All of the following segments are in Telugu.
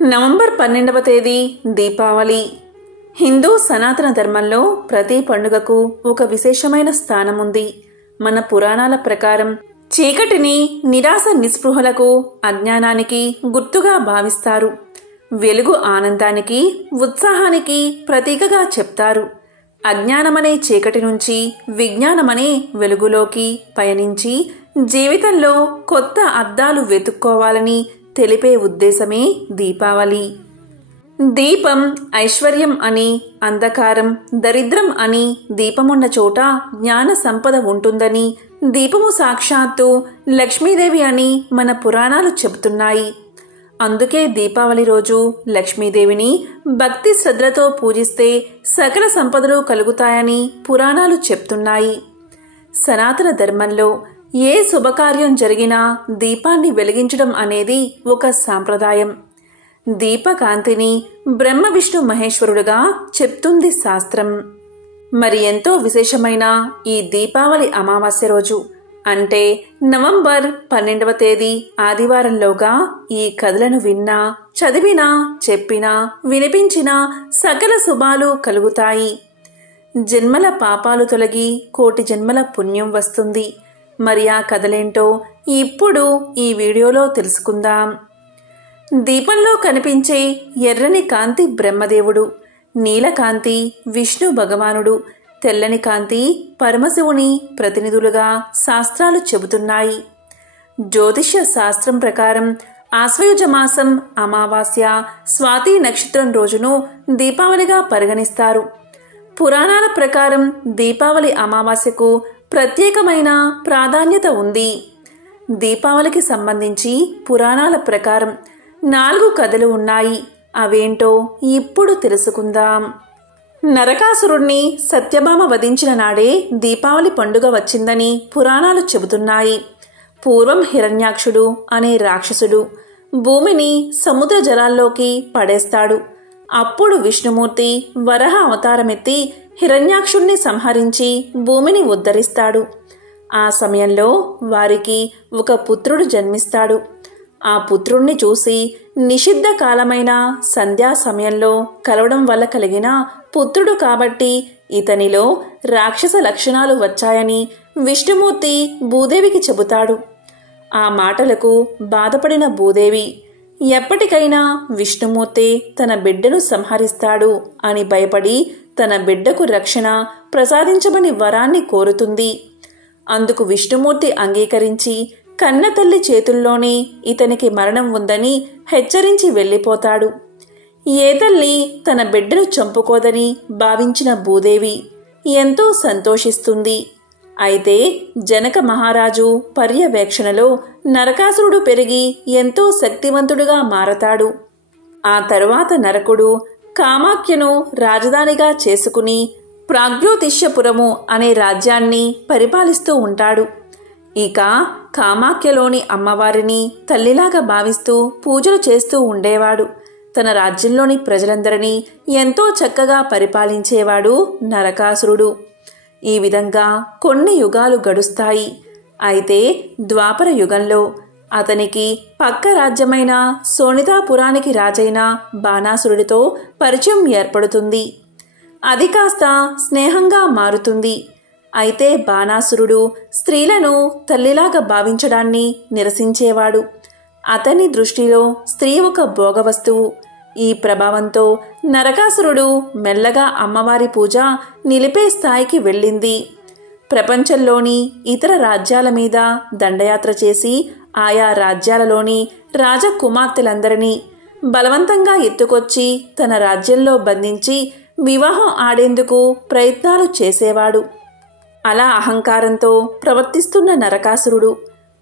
నవంబర్ 12వ తేదీ దీపావళి. హిందూ సనాతన ధర్మంలో ప్రతి పండుగకు ఒక విశేషమైన స్థానం ఉంది. మన పురాణాల ప్రకారం చీకటిని నిరాశ నిస్పృహలకు, అజ్ఞానానికి గుర్తుగా భావిస్తారు. వెలుగు ఆనందానికి, ఉత్సాహానికి ప్రతీకగా చెప్తారు. అజ్ఞానమనే చీకటి నుంచి విజ్ఞానమనే వెలుగులోకి పయనించి జీవితంలో కొత్త అద్దాలు వెతుక్కోవాలని తెలిపే ఉద్దేశమే దీపావళి. దీపం ఐశ్వర్యం అని, అంధకారం దరిద్రం అని, దీపమున్న చోట జ్ఞాన సంపద ఉంటుందని, దీపము సాక్షాత్తు లక్ష్మీదేవి అని మన పురాణాలు చెబుతున్నాయి. అందుకే దీపావళి రోజు లక్ష్మీదేవిని భక్తి శ్రద్ధలతో పూజిస్తే సకల సంపదలు కలుగుతాయని పురాణాలు చెప్తున్నాయి. సనాతన ధర్మంలో ఏ శుభకార్యం జరిగినా దీపాన్ని వెలిగించడం అనేది ఒక సాంప్రదాయం. దీపకాంతిని బ్రహ్మ విష్ణు మహేశ్వరుడుగా చెప్తుంది శాస్త్రం. మరి ఎంతో విశేషమైన ఈ దీపావళి అమావాస్య రోజు అంటే నవంబర్ 12వ తేదీ ఆదివారంలోగా ఈ కథలను విన్నా, చదివినా, చెప్పినా, వినిపించినా సకల శుభాలు కలుగుతాయి. జన్మల పాపాలు తొలగి కోటి జన్మల పుణ్యం వస్తుంది. మరి ఆ కథలేంటో ఇప్పుడు ఈ వీడియోలో తెలుసుకుందాం. దీపంలో కనిపించే ఎర్రని కాంతి బ్రహ్మదేవుడు, నీలకాంతి విష్ణు భగవానుడు, తెల్లని కాంతి పరమశివుని ప్రతినిధులుగా శాస్త్రాలు చెబుతున్నాయి. జ్యోతిష్య శాస్త్రం ప్రకారం ఆశ్వయుజ మాసం అమావాస్య స్వాతి నక్షత్రం రోజును దీపావళిగా పరిగణిస్తారు. పురాణాల ప్రకారం దీపావళి అమావాస్యకు ప్రత్యేకమైన ప్రాధాన్యత ఉంది. దీపావళికి సంబంధించి పురాణాల ప్రకారం 4 కథలు ఉన్నాయి. అవేంటో ఇప్పుడు తెలుసుకుందాం. నరకాసురుణ్ణి సత్యభామ వధించిన నాడే దీపావళి పండుగ వచ్చిందని పురాణాలు చెబుతున్నాయి. పూర్వం హిరణ్యాక్షుడు అనే రాక్షసుడు భూమిని సముద్ర జలాల్లోకి పడేస్తాడు. అప్పుడు విష్ణుమూర్తి వరహ అవతారమెత్తి హిరణ్యాక్షుణ్ణి సంహరించి భూమిని ఉద్ధరిస్తాడు. ఆ సమయంలో వారికి ఒక పుత్రుడు జన్మిస్తాడు. ఆ పుత్రుణ్ణి చూసి నిషిద్ధ కాలమైన సంధ్యా సమయంలో కలవడం వల్ల కలిగిన పుత్రుడు కాబట్టి ఇతనిలో రాక్షస లక్షణాలు వచ్చాయని విష్ణుమూర్తి భూదేవికి చెబుతాడు. ఆ మాటలకు బాధపడిన భూదేవి ఎప్పటికైనా విష్ణుమూర్తి తన బిడ్డను సంహరిస్తాడు అని భయపడి తన బిడ్డకు రక్షణ ప్రసాదించమని వరాన్ని కోరుతుంది. అందుకు విష్ణుమూర్తి అంగీకరించి కన్నతల్లి చేతుల్లోనే ఇతనికి మరణం ఉందని హెచ్చరించి వెళ్ళిపోతాడు. ఏ తల్లి తన బిడ్డను చంపుకోదని భావించిన భూదేవి ఎంతో సంతోషిస్తుంది. అయితే జనక మహారాజు పర్యవేక్షణలో నరకాసురుడు పెరిగి ఎంతో శక్తివంతుడుగా మారతాడు. ఆ తరువాత నరకుడు కామాఖ్యను రాజధానిగా చేసుకుని ప్రాగ్జ్యోతిష్యపురము అనే రాజ్యాన్ని పరిపాలిస్తూ ఉంటాడు. ఇక కామాఖ్యలోని అమ్మవారిని తల్లిలాగా భావిస్తూ పూజలు చేస్తూ ఉండేవాడు. తన రాజ్యంలోని ప్రజలందరినీ ఎంతో చక్కగా పరిపాలించేవాడు నరకాసురుడు. ఈ విధంగా కొన్ని యుగాలు గడుస్తాయి. అయితే ద్వాపర యుగంలో అతనికి పక్క రాజ్యమైన సోనితాపురానికి రాజైన బాణాసురుడితో పరిచయం ఏర్పడుతుంది. అది కాస్త స్నేహంగా మారుతుంది. అయితే బాణాసురుడు స్త్రీలను తల్లిలాగా భావించడాన్ని నిరసించేవాడు. అతని దృష్టిలో స్త్రీ ఒక భోగవస్తువు. ఈ ప్రభావంతో నరకాసురుడు మెల్లగా అమ్మవారి పూజ నిలిపే స్థాయికి వెళ్ళింది. ప్రపంచంలోని ఇతర రాజ్యాల మీద దండయాత్ర చేసి ఆయా రాజ్యాలలోని రాజకుమార్తెలందరినీ బలవంతంగా ఎత్తుకొచ్చి తన రాజ్యంలో బంధించి వివాహం ఆడేందుకు ప్రయత్నాలు చేసేవాడు. అలా అహంకారంతో ప్రవర్తిస్తున్న నరకాసురుడు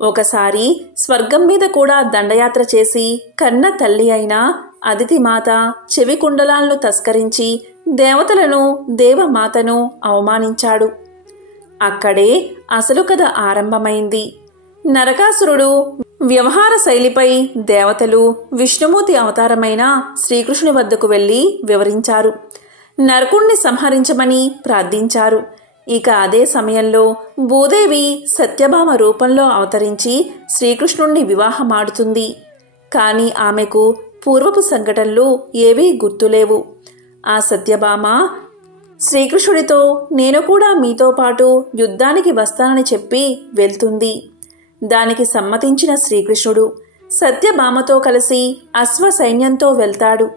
ఒకసారి స్వర్గం మీద కూడా దండయాత్ర చేసి కన్న తల్లి అయిన అదితిమాత చెవి కుండలాలను తస్కరించి దేవతలను, దేవమాతను అవమానించాడు. అక్కడే అసలు కథ ఆరంభమైంది. నరకాసురుడు వ్యవహార శైలిపై దేవతలు విష్ణుమూర్తి అవతారమైన శ్రీకృష్ణుని వద్దకు వెళ్లి వివరించారు. నరకుణ్ణి సంహరించమని ప్రార్థించారు. ఇక అదే సమయంలో భూదేవి సత్యభామ రూపంలో అవతరించి శ్రీకృష్ణుణ్ణి వివాహమాడుతుంది. కాని ఆమెకు పూర్వపు సంఘటనలు ఏవీ గుర్తులేవు. ఆ సత్యభామ శ్రీకృష్ణుడితో నేను కూడా మీతో పాటు యుద్ధానికి వస్తానని చెప్పి వెళ్తుంది. దానికి సమ్మతించిన శ్రీకృష్ణుడు సత్యభామతో కలిసి అశ్వ సైన్యంతో వెళ్తాడు.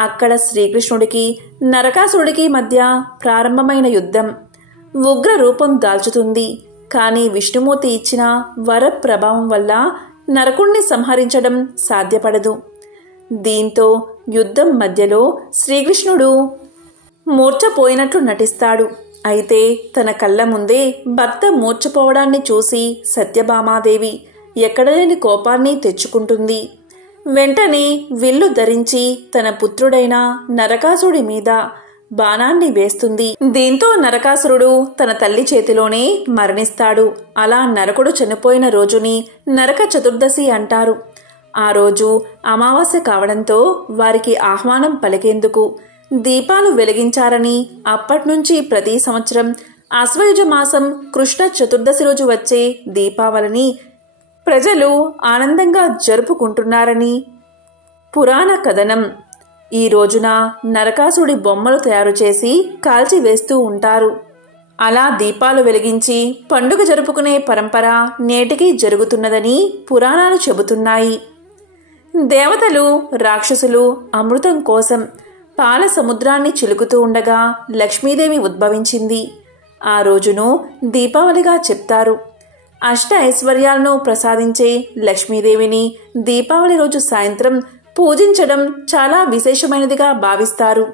అక్కడ శ్రీకృష్ణుడికి నరకాసురుడికి మధ్య ప్రారంభమైన యుద్ధం ఉగ్ర రూపం దాల్చుతుంది. కానీ విష్ణుమూర్తి ఇచ్చిన వర ప్రభావం వల్ల నరకుణ్ణి సంహరించడం సాధ్యపడదు. దీంతో యుద్ధం మధ్యలో శ్రీకృష్ణుడు మూర్ఛపోయినట్లు నటిస్తాడు. అయితే తన కళ్ళ ముందే భర్త మూర్ఛపోవడాన్ని చూసి సత్యభామాదేవి ఎక్కడలేని కోపాన్ని తెచ్చుకుంటుంది. వెంటనే విల్లు ధరించి తన పుత్రుడైన నరకాసుడి మీద బాణాన్ని వేస్తుంది. దీంతో నరకాసురుడు తన తల్లి చేతిలోనే మరణిస్తాడు. అలా నరకుడు చనిపోయిన రోజుని నరక చతుర్దశి అంటారు. ఆ రోజు అమావాస్య కావడంతో వారికి ఆహ్వానం పలికేందుకు దీపాలు వెలిగించారని అప్పట్నుంచి ప్రతి సంవత్సరం ఆశ్వయుజ మాసం కృష్ణ చతుర్దశి రోజు వచ్చే దీపావళిని ప్రజలు ఆనందంగా జరుపుకుంటున్నారని పురాణ కథనం. ఈ రోజున నరకాసుడి బొమ్మలు తయారు చేసి కాల్చివేస్తూ ఉంటారు. అలా దీపాలు వెలిగించి పండుగ జరుపుకునే పరంపర నేటికీ జరుగుతున్నదని పురాణాలు చెబుతున్నాయి. దేవతలు రాక్షసులు అమృతం కోసం పాల సముద్రాన్ని చిలుకుతూ ఉండగా లక్ష్మీదేవి ఉద్భవించింది. ఆ రోజును దీపావళిగా చెప్తారు. అష్ట ఐశ్వర్యాలను ప్రసాదించే లక్ష్మీదేవిని దీపావళి రోజు సాయంత్రం పూజించడం చాలా విశేషమైనదిగా భావిస్తారు.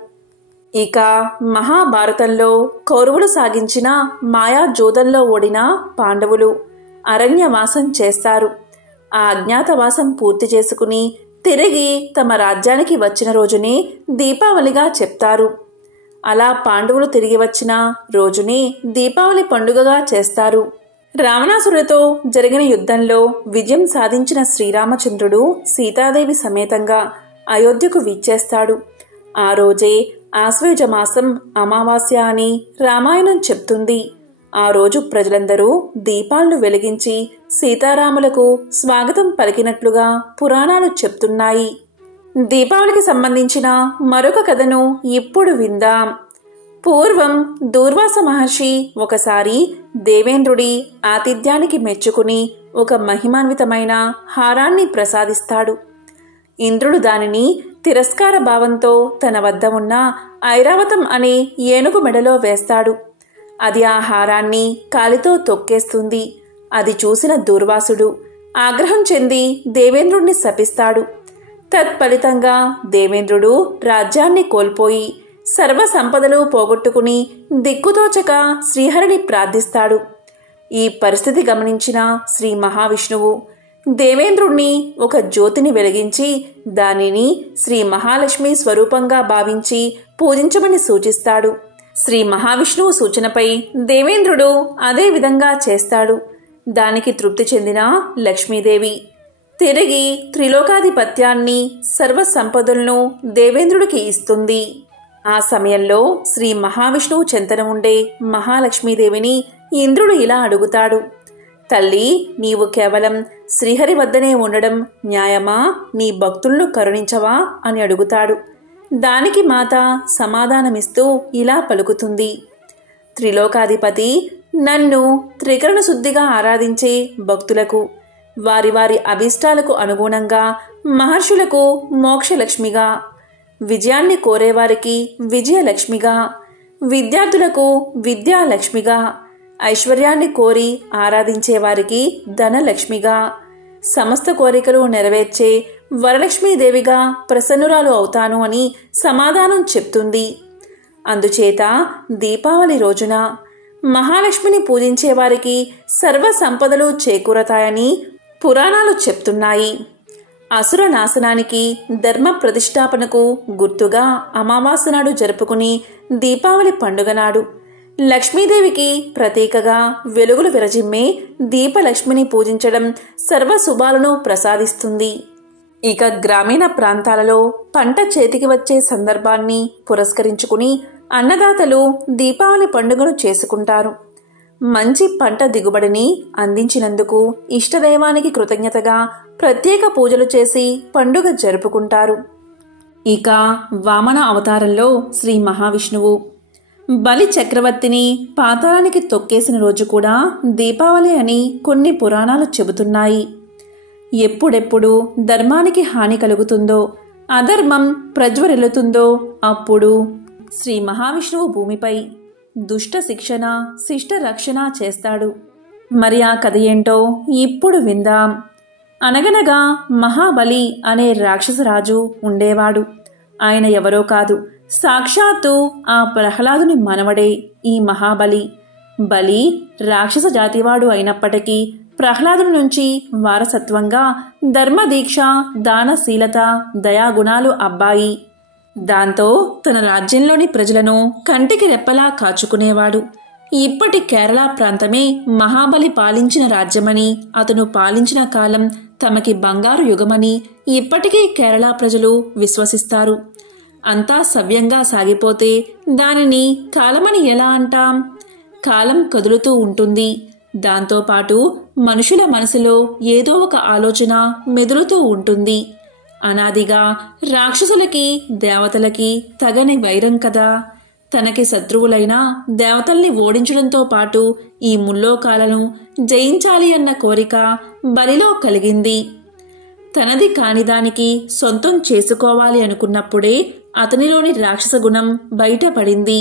ఇక మహాభారతంలో కౌరవులు సాగించిన మాయాజోదంలో ఓడిన పాండవులు అరణ్యవాసం చేస్తారు. ఆ అజ్ఞాతవాసం పూర్తి చేసుకుని తిరిగి తమ రాజ్యానికి వచ్చిన రోజునే దీపావళిగా చెప్తారు. అలా పాండవులు తిరిగి వచ్చిన రోజునే దీపావళి పండుగగా చేస్తారు. రావణాసురుడితో జరిగిన యుద్ధంలో విజయం సాధించిన శ్రీరామచంద్రుడు సీతాదేవి సమేతంగా అయోధ్యకు విచ్చేస్తాడు. ఆ రోజే ఆశ్వయుజ మాసం అమావాస్య అని రామాయణం చెప్తుంది. ఆ రోజు ప్రజలందరూ దీపాలను వెలిగించి సీతారాములకు స్వాగతం పలికినట్లుగా పురాణాలు చెప్తున్నాయి. దీపావళికి సంబంధించిన మరొక కథను ఇప్పుడు విందాం. పూర్వం దూర్వాస మహర్షి ఒకసారి దేవేంద్రుడి ఆతిథ్యానికి మెచ్చుకుని ఒక మహిమాన్వితమైన హారాన్ని ప్రసాదిస్తాడు. ఇంద్రుడు దానిని తిరస్కార భావంతో తన వద్ద ఉన్న ఐరావతం అనే ఏనుగు మెడలో వేస్తాడు. అది ఆ హారాన్ని కాలితో తొక్కేస్తుంది. అది చూసిన దూర్వాసుడు ఆగ్రహం చెంది దేవేంద్రుడిని శపిస్తాడు. తత్ఫలితంగా దేవేంద్రుడు రాజ్యాన్ని కోల్పోయి సర్వ సంపదలు పోగొట్టుకుని దిక్కుతోచక శ్రీహరిని ప్రార్థిస్తాడు. ఈ పరిస్థితి గమనించిన శ్రీ మహావిష్ణువు దేవేంద్రుణ్ణి ఒక జ్యోతిని వెలిగించి దానిని శ్రీ మహాలక్ష్మి స్వరూపంగా భావించి పూజించమని సూచిస్తాడు. శ్రీ మహావిష్ణువు సూచనపై దేవేంద్రుడు అదే విధంగా చేస్తాడు. దానికి తృప్తి చెందిన లక్ష్మీదేవి తిరిగి త్రిలోకాధిపత్యాన్ని సర్వ సంపదలను దేవేంద్రుడికి ఇస్తుంది. ఆ సమయంలో శ్రీ మహావిష్ణువు చెంతన ఉండే మహాలక్ష్మీదేవిని ఇంద్రుడు ఇలా అడుగుతాడు. తల్లి, నీవు కేవలం శ్రీహరి వద్దనే ఉండడం న్యాయమా? నీ భక్తులను కరుణించవా అని అడుగుతాడు. దానికి మాత సమాధానమిస్తూ ఇలా పలుకుతుంది. త్రిలోకాధిపతి నన్ను త్రికరణ శుద్ధిగా ఆరాధించే భక్తులకు వారి వారి అభిష్టాలకు అనుగుణంగా మహర్షులకు మోక్షలక్ష్మిగా, విజయాన్ని కోరేవారికి విజయలక్ష్మిగా, విద్యార్థులకు విద్యాలక్ష్మిగా, ఐశ్వర్యాన్ని కోరి ఆరాధించేవారికి ధనలక్ష్మిగా, సమస్త కోరికలు నెరవేర్చే వరలక్ష్మీదేవిగా ప్రసన్నురాలు అవుతాను అని సమాధానం చెప్తుంది. అందుచేత దీపావళి రోజున మహాలక్ష్మిని పూజించే వారికి సర్వ సంపదలు చేకూరతాయని పురాణాలు చెప్తున్నాయి. అసుర నాశనానికి ధర్మ ప్రతిష్టాపనకు గుర్తుగా అమావాస్య నాడు జరుపుకుని దీపావళి పండుగ నాడు లక్ష్మీదేవికి ప్రతీకగా వెలుగులు విరజిమ్మే దీపలక్ష్మిని పూజించడం సర్వశుభాలను ప్రసాదిస్తుంది. ఇక గ్రామీణ ప్రాంతాలలో పంట చేతికి వచ్చే సందర్భాన్ని పురస్కరించుకుని అన్నదాతలు దీపావళి పండుగను చేసుకుంటారు. మంచి పంట దిగుబడిని అందించినందుకు ఇష్టదైవానికి కృతజ్ఞతగా ప్రత్యేక పూజలు చేసి పండుగ జరుపుకుంటారు. ఇక వామన అవతారంలో శ్రీ మహావిష్ణువు బలి చక్రవర్తిని పాతాళానికి తొక్కేసిన రోజు కూడా దీపావళి అని కొన్ని పురాణాలు చెబుతున్నాయి. ఎప్పుడెప్పుడు ధర్మానికి హాని కలుగుతుందో, అధర్మం ప్రజ్వరిల్లుతుందో అప్పుడు శ్రీ మహావిష్ణువు భూమిపై దుష్ట శిక్షణ, శిష్ట రక్షణ చేస్తాడు. మరి ఆ కథ ఏంటో ఇప్పుడు విందాం. అనగనగా మహాబలి అనే రాక్షసరాజు ఉండేవాడు. ఆయన ఎవరో కాదు, సాక్షాత్తు ఆ ప్రహ్లాదుని మనవడే ఈ మహాబలి. బలి రాక్షస జాతివాడు అయినప్పటికీ ప్రహ్లాదుని నుంచి వారసత్వంగా ధర్మదీక్ష, దానశీలత, దయాగుణాలు అబ్బాయి. దాంతో తన రాజ్యంలోని ప్రజలను కంటికి రెప్పలా కాచుకునేవాడు. ఇప్పటి కేరళ ప్రాంతమే మహాబలి పాలించిన రాజ్యమని, అతను పాలించిన కాలం తమకి బంగారు యుగమని ఇప్పటికీ కేరళ ప్రజలు విశ్వసిస్తారు. అంతా సవ్యంగా సాగిపోతే దానిని కాలమని ఎలా అంటాం? కాలం కదులుతూ ఉంటుంది. దాంతోపాటు మనుషుల మనసులో ఏదో ఒక ఆలోచన మెదులుతూ ఉంటుంది. అనాదిగా రాక్షసులకి దేవతలకి తగని వైరం కదా. తనకి శత్రువులైన దేవతల్ని ఓడించడంతో పాటు ఈ ముల్లోకాలను జయించాలి అన్న కోరిక బలిలో కలిగింది. తనది కానిదానికి సొంతం చేసుకోవాలి అనుకున్నప్పుడే అతనిలోని రాక్షస గుణం బయటపడింది.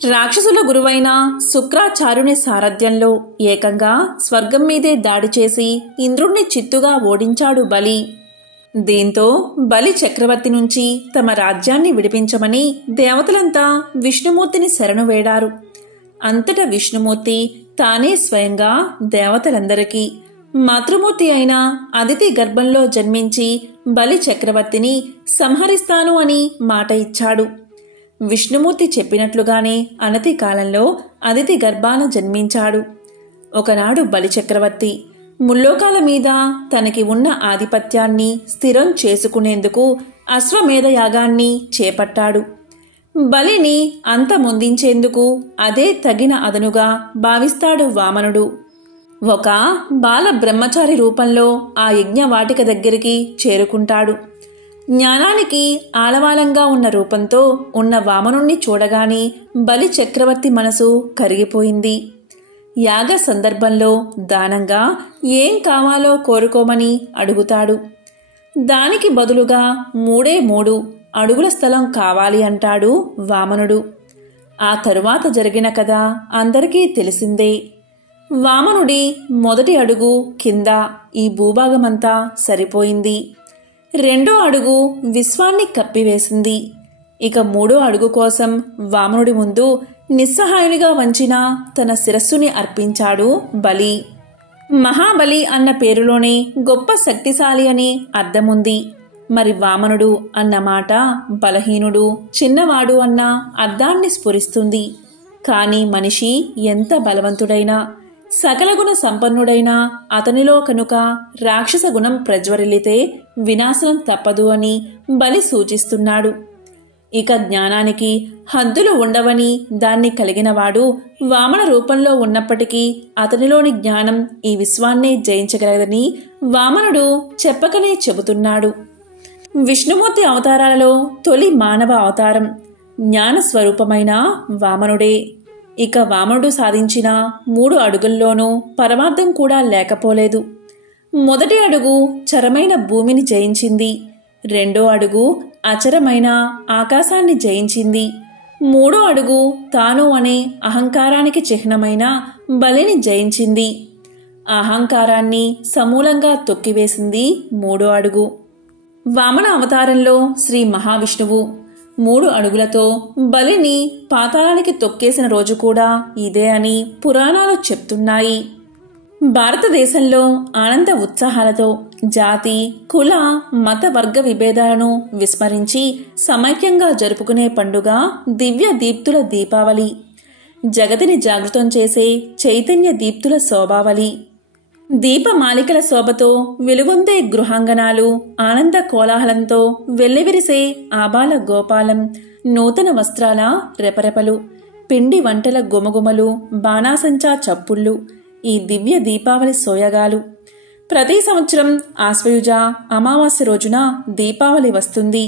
రాక్షసుల గురువైన శుక్రాచార్యుని సారథ్యంలో ఏకంగా స్వర్గం మీదే దాడి చేసి ఇంద్రుణ్ణి చిత్తుగా ఓడించాడు బలి. దీంతో బలి చక్రవర్తి నుంచి తమ రాజ్యాన్ని విడిపించమని దేవతలంతా విష్ణుమూర్తిని శరణు వేడారు. అంతటా విష్ణుమూర్తి తానే స్వయంగా దేవతలందరికీ మాతృమూర్తి అయిన అదితి గర్భంలో జన్మించి బలి చక్రవర్తిని సంహరిస్తాను అని మాట ఇచ్చాడు. విష్ణుమూర్తి చెప్పినట్లుగానే అనతి కాలంలో అదితి గర్భాన జన్మించాడు. ఒకనాడు బలి చక్రవర్తి ముల్లోకాల మీద తనకి ఉన్న ఆధిపత్యాన్ని స్థిరం చేసుకునేందుకు అశ్వమేధ యాగాన్ని చేపట్టాడు. బలిని అంతమొందించేందుకు అదే తగిన అదనుగా భావిస్తాడు వామనుడు. ఒక బాల బ్రహ్మచారి రూపంలో ఆ యజ్ఞవాటిక దగ్గరికి చేరుకుంటాడు. జ్ఞానానికి ఆలవాలంగా ఉన్న రూపంతో ఉన్న వామనుణ్ణి చూడగానే బలి చక్రవర్తి మనసు కరిగిపోయింది. యాగ సందర్భంలో దానంగా ఏం కావాలో కోరుకోమని అడుగుతాడు. దానికి బదులుగా 3 అడుగుల స్థలం కావాలి అంటాడు వామనుడు. ఆ తరువాత జరిగిన కథ అందరికీ తెలిసిందే. వామనుడి మొదటి అడుగు కింద ఈ భూభాగమంతా సరిపోయింది. 2వ అడుగు విశ్వాన్ని కప్పివేసింది. ఇక 3వ అడుగు కోసం వామనుడి ముందు నిస్సహాయునిగా వంచిన తన శిరస్సుని అర్పించాడు బలి. మహాబలి అన్న పేరులోనే గొప్ప శక్తిశాలి అని అర్థముంది. మరి వామనుడు అన్న మాట బలహీనుడు, చిన్నవాడు అన్న అర్థాన్ని స్ఫురిస్తుంది. కాని మనిషి ఎంత బలవంతుడైనా, సకల గుణ సంపన్నుడైనా అతనిలో కనుక రాక్షస గుణం ప్రజ్వరిల్లితే వినాశనం తప్పదు అని బలి సూచిస్తున్నాడు. ఇక జ్ఞానానికి హద్దులు ఉండవని దాన్ని కలిగినవాడు వామన రూపంలో ఉన్నప్పటికీ అతనిలోని జ్ఞానం ఈ విశ్వాన్నే జయించగలదని వామనుడు చెప్పకనే చెబుతున్నాడు. విష్ణుమూర్తి అవతారాలలో తొలి మానవ అవతారం జ్ఞాన స్వరూపమైన వామనుడే. ఇక వామనుడు సాధించిన 3 అడుగుల్లోనూ పరమార్థం కూడా లేకపోలేదు. మొదటి అడుగు చరమైన భూమిని జయించింది. 2వ అడుగు అచరమైన ఆకాశాన్ని జయించింది. 3వ అడుగు తాను అనే అహంకారానికి చిహ్నమైన బలిని జయించింది. అహంకారాన్ని సమూలంగా తొక్కివేసింది 3వ అడుగు. వామన అవతారంలో శ్రీ మహావిష్ణువు 3 అడుగులతో బలిని పాతాళానికి తొక్కేసిన రోజు కూడా ఇదే అని పురాణాలు చెప్తున్నాయి. భారతదేశంలో ఆనంద ఉత్సాహాలతో జాతి, కుల, మత, వర్గ విభేదాలను విస్మరించి సమైక్యంగా జరుపుకునే పండుగ దివ్య దీప్తుల దీపావళి. జగతిని జాగృతం చేసే చైతన్య దీప్తుల శోభావళి. దీపమాలికల శోభతో వెలుగొందే గృహాంగణాలు, ఆనంద కోలాహలంతో వెల్లివిరిసే ఆబాల గోపాలం, నూతన వస్త్రాల రెపరెపలు, పిండి వంటల గుమగుమలు, బాణాసంచా చప్పుళ్ళు ఈ దివ్య దీపావళి సోయగాలు. ప్రతి సంవత్సరం ఆశ్వయుజ అమావాస్య రోజున దీపావళి వస్తుంది.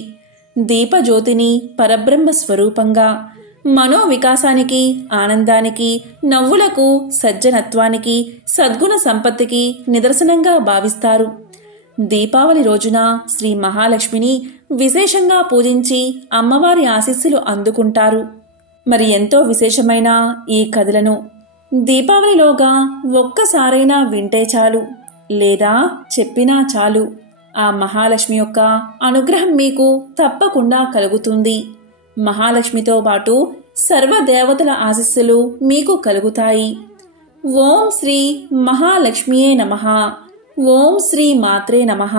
దీపజ్యోతిని పరబ్రహ్మ స్వరూపంగా, మనోవికాసానికి, ఆనందానికి, నవ్వులకు, సజ్జనత్వానికి, సద్గుణ సంపత్తికి నిదర్శనంగా భావిస్తారు. దీపావళి రోజున శ్రీ మహాలక్ష్మిని విశేషంగా పూజించి అమ్మవారి ఆశీస్సులు అందుకుంటారు. మరి ఎంతో విశేషమైన ఈ కథలను దీపావళిలోగా ఒక్కసారైనా వింటే చాలు, లేదా చెప్పినా చాలు, ఆ మహాలక్ష్మి యొక్క అనుగ్రహం మీకు తప్పకుండా కలుగుతుంది. మహాలక్ష్మితో పాటు సర్వదేవతల ఆశీస్సులు మీకు కలుగుతాయి. ఓం శ్రీ మహాలక్ష్మియే నమః. ఓం శ్రీ మాత్రే నమః.